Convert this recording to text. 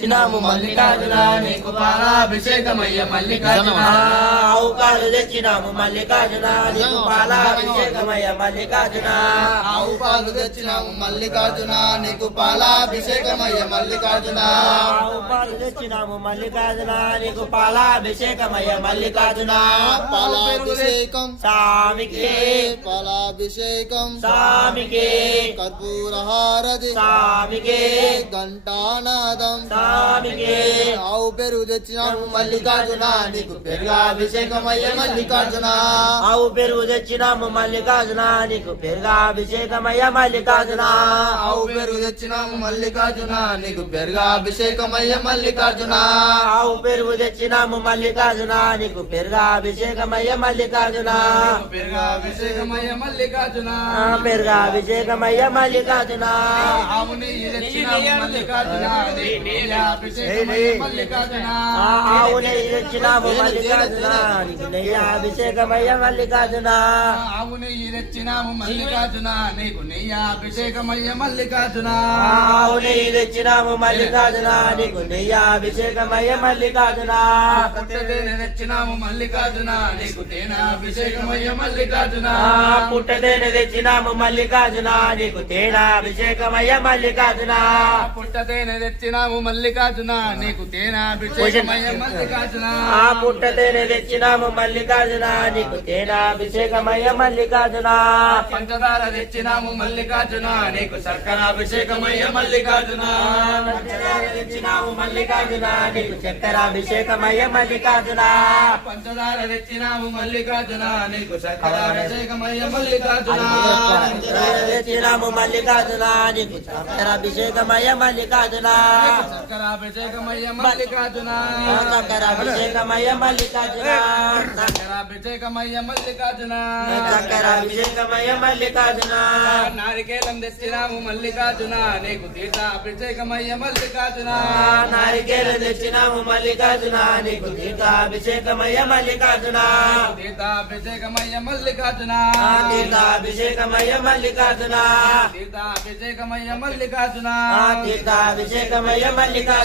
తెచ్చినాము మల్లికార్జున నీకు పాలాభిషేకమయ్య మల్లికార్జున ఆవు పాలు తెచ్చినాము మల్లికార్జున నీకు పాలాభిషేకమయ్య మల్లికార్జున ఆవు పాలు తెచ్చినాము మల్లికార్జున నీకు పాలాభిషేకమయ్య మల్లికార్జున ఆవు పాలు తెచ్చినాము మల్లికార్జున నీకు పాలాభిషేకమయ్య మల్లికార్జున పాలాభిషేకం స్వామికి పాలాభిషేకం స్వామికి కర్పూరహారతి స్వామికి ఘంటానాదం స్వామికి ఆవు పెరుగు తెచ్చినాము మల్లికార్జున నీకు పెరుగాభిషేకమయ్య మల్లికార్జున ఆవు పెరుగు తెచ్చినాము మల్లికార్జున నీకు పెరుగాభిషేకమయ్య మల్లికార్జున ఆవు పెరుగు తెచ్చినాము మల్లికార్జున నీకు పెరుగాభిషేకమయ్య మల్లికార్జున ఆవు పెరుగు తెచ్చినాము మల్లికార్జున నీకు పెరుగాభిషేకమయ్య మల్లికార్జున పెరుగాభిషేకమయ్య మల్లికార్జున పెరుగాభిషేకమయ్య మల్లికార్జున ఆవు నెయ్యి తెచ్చినాము మల్లికార్జున మల్లికార్జున ఆవు నెయ్యి తెచ్చినాము మల్లికార్జున నీకు నెయ్యాభిషేకమయ్య మల్లికార్జున ఆవు నెయ్యి తెచ్చినాము మల్లికార్జున నీకు నెయ్యాభిషేకమయ్య మల్లికార్జున ఆవు నెయ్యి తెచ్చినాము మల్లికార్జున నీకు నెయ్యాభిషేకమయ్య మల్లికార్జున పుట్టతేనె తెచ్చినాము మల్లికార్జున నీకు తేనాభిషేకమయ్య మల్లికార్జున పుట్టతేనె తెచ్చినాము మల్లికార్జున నీకు తేనాభిషేకమయ్య మల్లికార్జున పుట్టతేనె తెచ్చినాము మల్లికార్జున నీకు తేనాభిషేకమయ్య మల్లికార్జున పుట్టతేనె తెచ్చినాము మల్లికార్జున నీకు తేనాభిషేకమయ్య మల్లికార్జున పంచదార తెచ్చినాము మల్లికార్జున నీకు శర్కరాభిషేకమయ్య మల్లికార్జున పంచదార తెచ్చినాము మల్లికార్జున నీకు చక్కెరాభిషేకమయ్య మల్లికార్జున పంచదార తెచ్చినాము మల్లికార్జున నీకు శర్కరాభిషేకమయ్య మల్లికార్జున తెచ్చినాము మల్లికార్జున నీకు చక్కెరాభిషేకమయ్య మల్లికార్జున శర్కరాభిషేకమయ్య మల్లికార్జున చక్కెరాభిషేకమయ్య మల్లికార్జున శర్కరాభిషేకమయ్య మల్లికార్జున చక్కెరాభిషేకమయ్య మల్లికార్జున నారికేలం తెచ్చినాము మల్లికార్జున నీకు తీర్థాభిషేకమయ్య మల్లికార్జున నారికేలు తెచ్చినాము మల్లికార్జున నీకు తీర్థాభిషేకమయ్య మల్లికార్జున తీర్థాభిషేకమయ్య మల్లికార్జున తీర్థాభిషేకమయ్య మల్లికార్జున తీర్థాభిషేకమయ్య మల్లికార్జున తీర్థాభిషేకమయ్య మల్లికార్జున